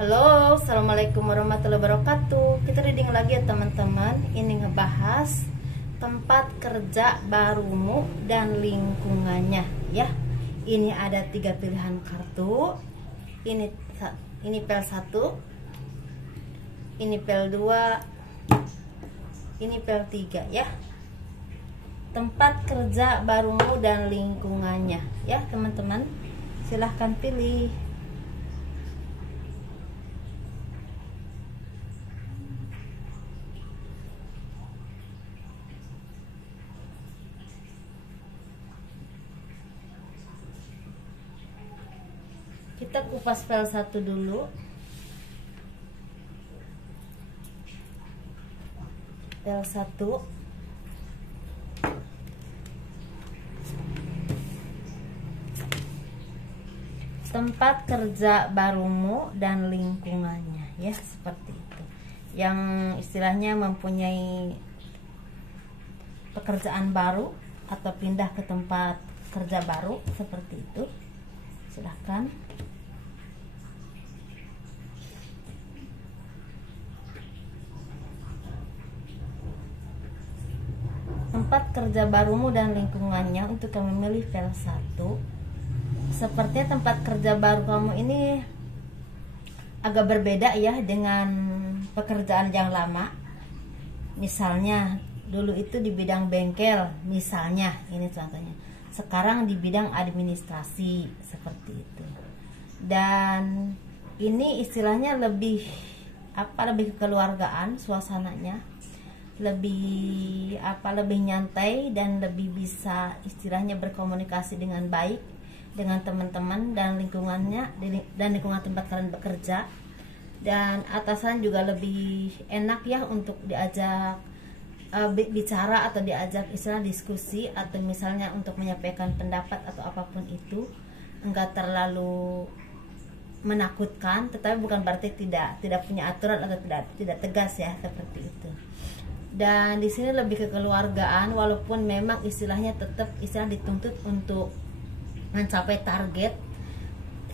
Halo, assalamualaikum warahmatullahi wabarakatuh. Kita reading lagi ya teman-teman. Ini ngebahas tempat kerja barumu dan lingkungannya ya. Ini ada 3 pilihan kartu. Ini pel 1, ini pel 2, ini pel 3 ya. Tempat kerja barumu dan lingkungannya ya teman-teman. Silahkan pilih. Kita kupas pel 1 dulu. Pel 1. Tempat kerja barumu dan lingkungannya ya, seperti itu. Yang istilahnya mempunyai pekerjaan baru atau pindah ke tempat kerja baru seperti itu. Silahkan. Tempat kerja barumu dan lingkungannya, untuk yang memilih pel 1. Sepertinya tempat kerja baru kamu ini agak berbeda ya dengan pekerjaan yang lama. Misalnya dulu itu di bidang bengkel, misalnya ini contohnya. Sekarang di bidang administrasi seperti itu. Dan ini istilahnya lebih lebih kekeluargaan suasananya. Lebih nyantai dan lebih bisa istilahnya berkomunikasi dengan baik dengan teman-teman dan lingkungannya dan lingkungan tempat kalian bekerja. Dan atasan juga lebih enak ya untuk diajak bicara atau diajak istilah diskusi, atau misalnya untuk menyampaikan pendapat atau apapun itu. Enggak terlalu menakutkan, tetapi bukan berarti tidak punya aturan atau tidak tegas ya, seperti itu. Dan di sini lebih kekeluargaan, walaupun memang istilahnya tetap dituntut untuk mencapai target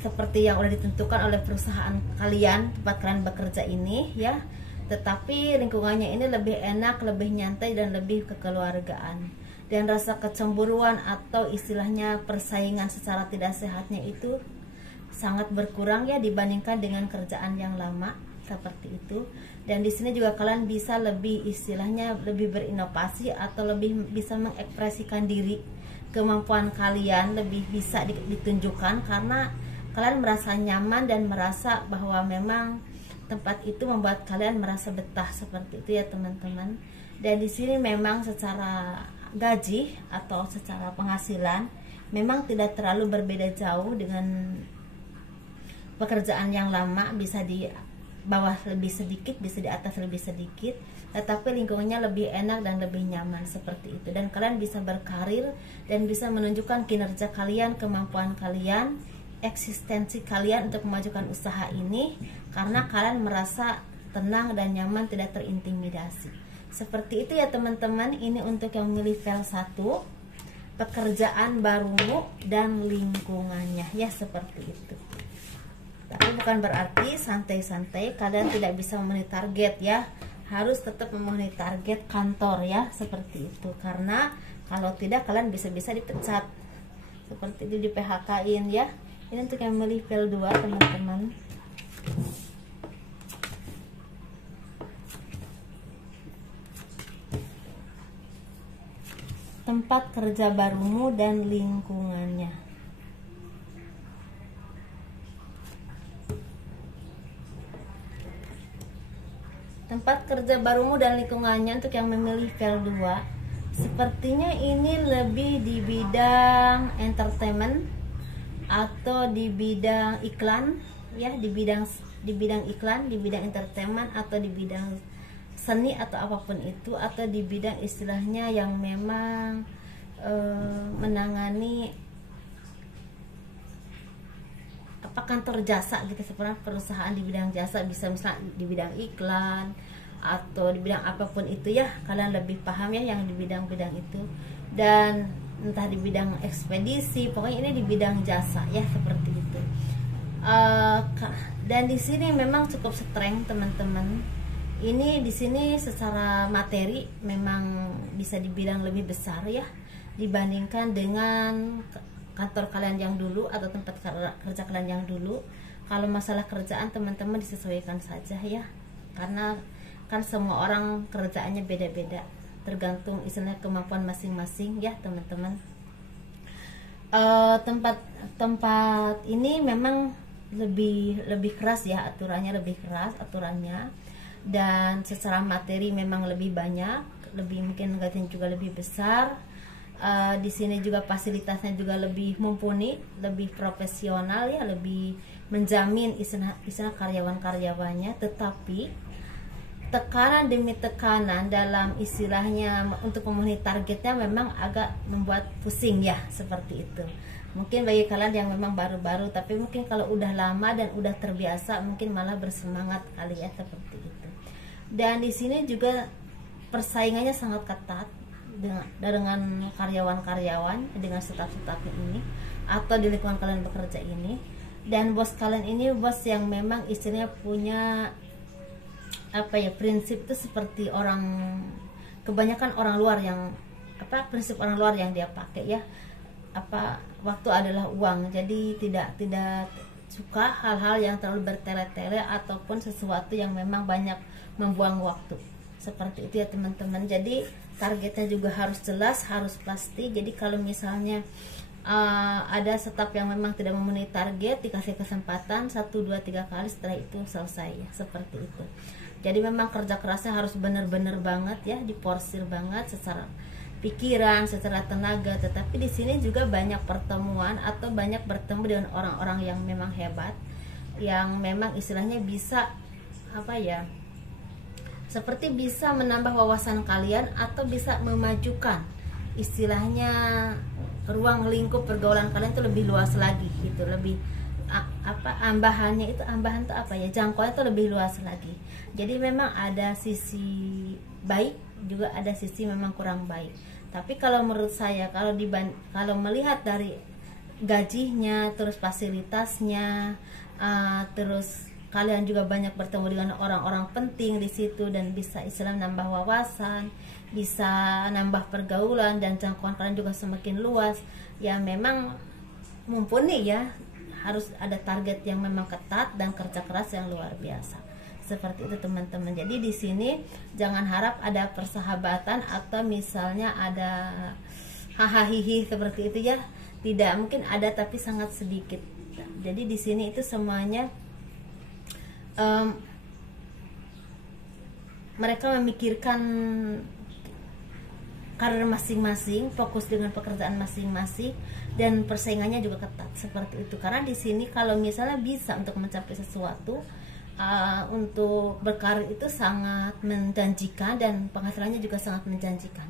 seperti yang udah ditentukan oleh perusahaan kalian, tempat kalian bekerja ini ya. Tetapi lingkungannya ini lebih enak, lebih nyantai dan lebih kekeluargaan. Dan rasa kecemburuan atau istilahnya persaingan secara tidak sehatnya itu sangat berkurang ya dibandingkan dengan kerjaan yang lama seperti itu. Dan di sini juga kalian bisa lebih istilahnya lebih berinovasi atau lebih bisa mengekspresikan diri. Kemampuan kalian lebih bisa ditunjukkan karena kalian merasa nyaman dan merasa bahwa memang tempat itu membuat kalian merasa betah, seperti itu ya teman-teman. Dan di sini memang secara gaji atau secara penghasilan memang tidak terlalu berbeda jauh dengan pekerjaan yang lama, bisa di bawah lebih sedikit, bisa di atas lebih sedikit, tetapi lingkungannya lebih enak dan lebih nyaman seperti itu. Dan kalian bisa berkarir dan bisa menunjukkan kinerja kalian, kemampuan kalian, eksistensi kalian untuk memajukan usaha ini karena kalian merasa tenang dan nyaman, tidak terintimidasi. Seperti itu ya teman-teman. Ini untuk yang memilih pel 1, pekerjaan barumu dan lingkungannya ya, seperti itu. Tapi bukan berarti santai-santai kalian tidak bisa memenuhi target ya. Harus tetap memenuhi target kantor ya, seperti itu. Karena kalau tidak kalian bisa-bisa dipecat. Seperti itu, di PHK-in ya. Ini untuk yang memilih pel 2 teman-teman. Tempat kerja barumu dan lingkungannya. Tempat kerja barumu dan lingkungannya, untuk yang memilih pel 2. Sepertinya ini lebih di bidang entertainment atau di bidang iklan ya, di bidang iklan, di bidang entertainment atau di bidang seni atau apapun itu, atau di bidang istilahnya yang memang menangani kantor jasa gitu, seperti perusahaan di bidang jasa, bisa misalnya di bidang iklan atau di bidang apapun itu ya, kalian lebih paham ya yang di bidang-bidang itu. Dan entah di bidang ekspedisi, pokoknya ini di bidang jasa ya, seperti itu. Dan di sini memang cukup strength teman-teman. Ini di sini secara materi memang bisa dibilang lebih besar ya dibandingkan dengan kantor kalian yang dulu atau tempat kerja kalian yang dulu. Kalau masalah kerjaan teman-teman disesuaikan saja ya, karena kan semua orang kerjaannya beda-beda, tergantung istilahnya kemampuan masing-masing ya teman-teman. Tempat ini memang lebih keras ya aturannya, lebih keras aturannya, dan secara materi memang lebih banyak, lebih mungkin gajinya juga lebih besar. Di sini juga fasilitasnya juga lebih mumpuni, lebih profesional ya, lebih menjamin istilah karyawan-karyawannya. Tetapi tekanan demi tekanan dalam istilahnya untuk memenuhi targetnya memang agak membuat pusing ya, seperti itu. Mungkin bagi kalian yang memang baru-baru, tapi mungkin kalau udah lama dan udah terbiasa mungkin malah bersemangat kali ya, seperti itu. Dan di sini juga persaingannya sangat ketat dengan karyawan-karyawan, dengan staf-staf ini atau di lingkungan kalian bekerja ini. Dan bos kalian ini bos yang memang istilahnya punya prinsip itu seperti orang, kebanyakan orang luar yang prinsip orang luar yang dia pakai ya, waktu adalah uang. Jadi tidak suka hal-hal yang terlalu bertele-tele ataupun sesuatu yang memang banyak membuang waktu, seperti itu ya teman-teman. Jadi targetnya juga harus jelas, harus pasti. Jadi kalau misalnya ada staf yang memang tidak memenuhi target, dikasih kesempatan 1, 2, 3 kali, setelah itu selesai ya, seperti itu. Jadi memang kerja kerasnya harus benar-benar banget ya, diporsir banget secara pikiran, secara tenaga. Tetapi di sini juga banyak pertemuan atau banyak bertemu dengan orang-orang yang memang hebat, yang memang istilahnya bisa seperti bisa menambah wawasan kalian atau bisa memajukan istilahnya ruang lingkup pergaulan kalian itu lebih luas lagi gitu, lebih ambahan itu jangkauannya itu lebih luas lagi. Jadi memang ada sisi baik juga ada sisi memang kurang baik. Tapi kalau menurut saya kalau melihat dari gajinya, terus fasilitasnya, terus kalian juga banyak bertemu dengan orang-orang penting di situ dan bisa nambah wawasan, bisa nambah pergaulan, dan jangkauan kalian juga semakin luas ya, memang mumpuni ya. Harus ada target yang memang ketat dan kerja keras yang luar biasa, seperti itu teman-teman. Jadi di sini jangan harap ada persahabatan atau misalnya ada hahaha seperti itu ya, tidak, mungkin ada tapi sangat sedikit. Jadi di sini itu semuanya mereka memikirkan karir masing-masing, fokus dengan pekerjaan masing-masing, dan persaingannya juga ketat, seperti itu. Karena di sini kalau misalnya bisa untuk mencapai sesuatu, untuk berkarir itu sangat menjanjikan dan penghasilannya juga sangat menjanjikan,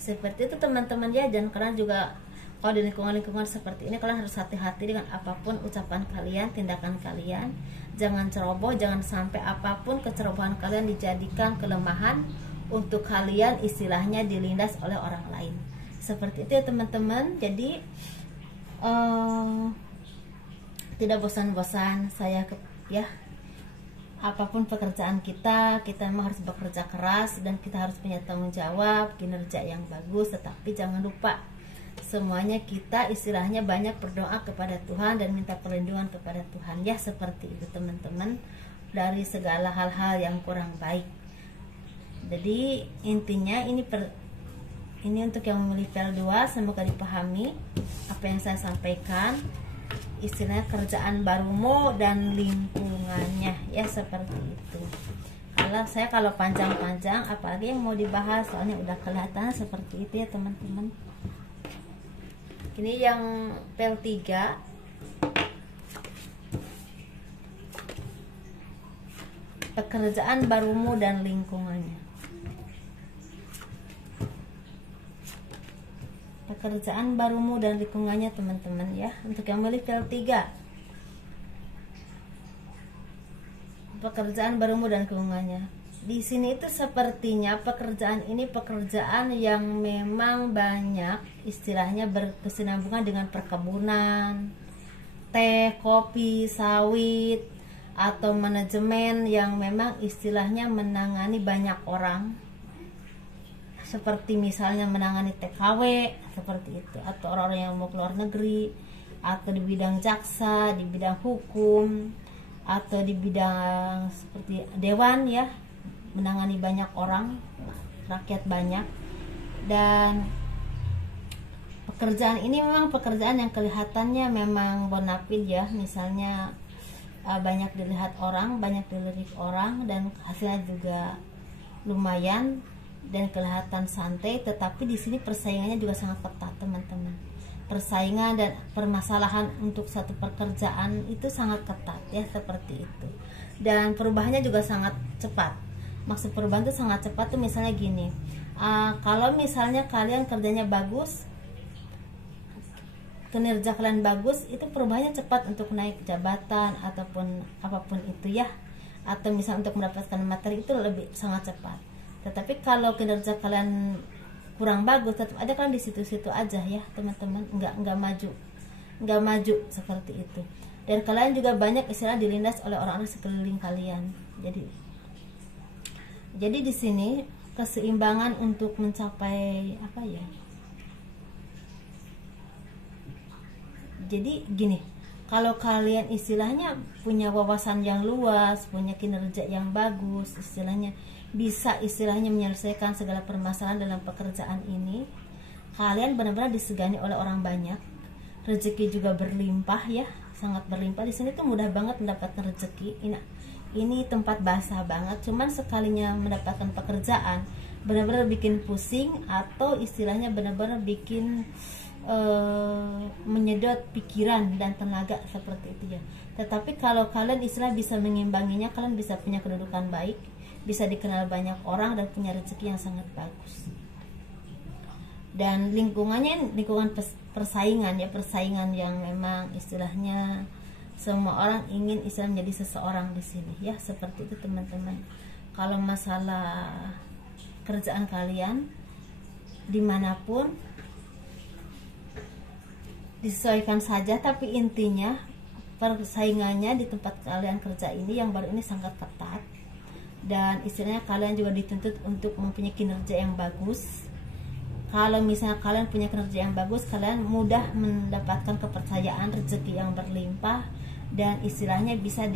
seperti itu teman-teman ya. Dan kalian juga kalau di lingkungan seperti ini, kalian harus hati-hati dengan apapun ucapan kalian, tindakan kalian. Jangan ceroboh, jangan sampai apapun kecerobohan kalian dijadikan kelemahan untuk kalian istilahnya dilindas oleh orang lain, seperti itu ya teman-teman. Jadi tidak bosan-bosan saya ya, apapun pekerjaan kita memang harus bekerja keras dan kita harus punya tanggung jawab, kinerja yang bagus. Tetapi jangan lupa semuanya kita istilahnya banyak berdoa kepada Tuhan dan minta perlindungan kepada Tuhan ya, seperti itu teman-teman, dari segala hal-hal yang kurang baik. Jadi intinya ini untuk yang memilih PL2, semoga dipahami apa yang saya sampaikan, istilahnya kerjaan barumu dan lingkungannya ya, seperti itu. Kalau panjang-panjang apalagi yang mau dibahas, soalnya udah kelihatan, seperti itu ya teman-teman. Ini yang PL3, pekerjaan barumu dan lingkungannya. Pekerjaan barumu dan lingkungannya teman-teman ya. Untuk yang memilih PL3, pekerjaan barumu dan lingkungannya. Di sini itu sepertinya pekerjaan ini pekerjaan yang memang banyak istilahnya berkesinambungan dengan perkebunan, teh, kopi, sawit, atau manajemen yang memang istilahnya menangani banyak orang, seperti misalnya menangani TKW seperti itu, atau orang-orang yang mau keluar negeri, atau di bidang jaksa, di bidang hukum, atau di bidang seperti dewan ya, menangani banyak orang, rakyat banyak. Dan pekerjaan ini memang pekerjaan yang kelihatannya memang bonafit ya, misalnya banyak dilihat orang, banyak dilirik orang, dan hasilnya juga lumayan dan kelihatan santai. Tetapi di sini persaingannya juga sangat ketat teman-teman. Persaingan dan permasalahan untuk satu pekerjaan itu sangat ketat ya, seperti itu. Dan perubahannya juga sangat cepat. Maksud perubahan itu sangat cepat tuh misalnya gini, kalau misalnya kalian kerjanya bagus, kinerja kalian bagus, itu perubahannya cepat untuk naik jabatan ataupun apapun itu ya, atau misalnya untuk mendapatkan materi itu lebih sangat cepat. Tetapi kalau kinerja kalian kurang bagus, tetap ada kalian di situ-situ aja ya teman-teman, nggak maju seperti itu. Dan kalian juga banyak istilah dilindas oleh orang-orang sekeliling kalian. Jadi di sini keseimbangan untuk mencapai apa ya? Jadi gini, kalau kalian istilahnya punya wawasan yang luas, punya kinerja yang bagus, istilahnya bisa istilahnya menyelesaikan segala permasalahan dalam pekerjaan ini, kalian benar-benar disegani oleh orang banyak. Rezeki juga berlimpah ya, sangat berlimpah. Di sini tuh mudah banget mendapatkan rezeki. Ini tempat basah banget, cuman sekalinya mendapatkan pekerjaan benar-benar bikin pusing, atau istilahnya benar-benar bikin menyedot pikiran dan tenaga seperti itu ya. Tetapi kalau kalian istilah bisa mengimbanginya, kalian bisa punya kedudukan baik, bisa dikenal banyak orang, dan punya rezeki yang sangat bagus. Dan lingkungannya lingkungan persaingan ya, persaingan yang memang istilahnya semua orang ingin istilah menjadi seseorang di sini ya, seperti itu teman-teman. Kalau masalah kerjaan kalian dimanapun disesuaikan saja, tapi intinya persaingannya di tempat kalian kerja ini yang baru ini sangat ketat, dan istilahnya kalian juga dituntut untuk mempunyai kinerja yang bagus. Kalau misalnya kalian punya kinerja yang bagus, kalian mudah mendapatkan kepercayaan, rezeki yang berlimpah, dan istilahnya bisa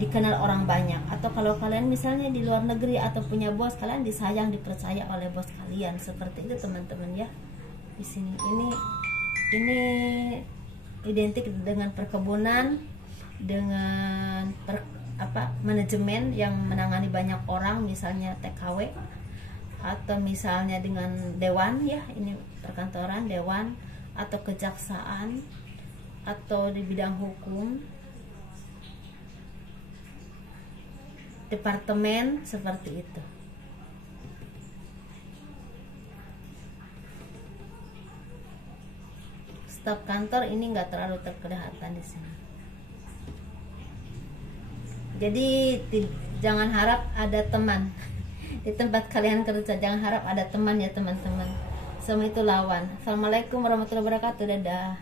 dikenal orang banyak. Atau kalau kalian misalnya di luar negeri atau punya bos, kalian disayang, dipercaya oleh bos kalian, seperti itu teman-teman ya. Di sini ini identik dengan perkebunan, dengan manajemen yang menangani banyak orang, misalnya TKW, atau misalnya dengan dewan ya, ini perkantoran, dewan, atau kejaksaan, atau di bidang hukum, departemen, seperti itu. Staf kantor ini nggak terlalu terkelihatan di sini. Jadi jangan harap ada teman di tempat kalian kerja, jangan harap ada teman ya teman-teman. Semua itu lawan. Assalamualaikum warahmatullahi wabarakatuh. Dadah.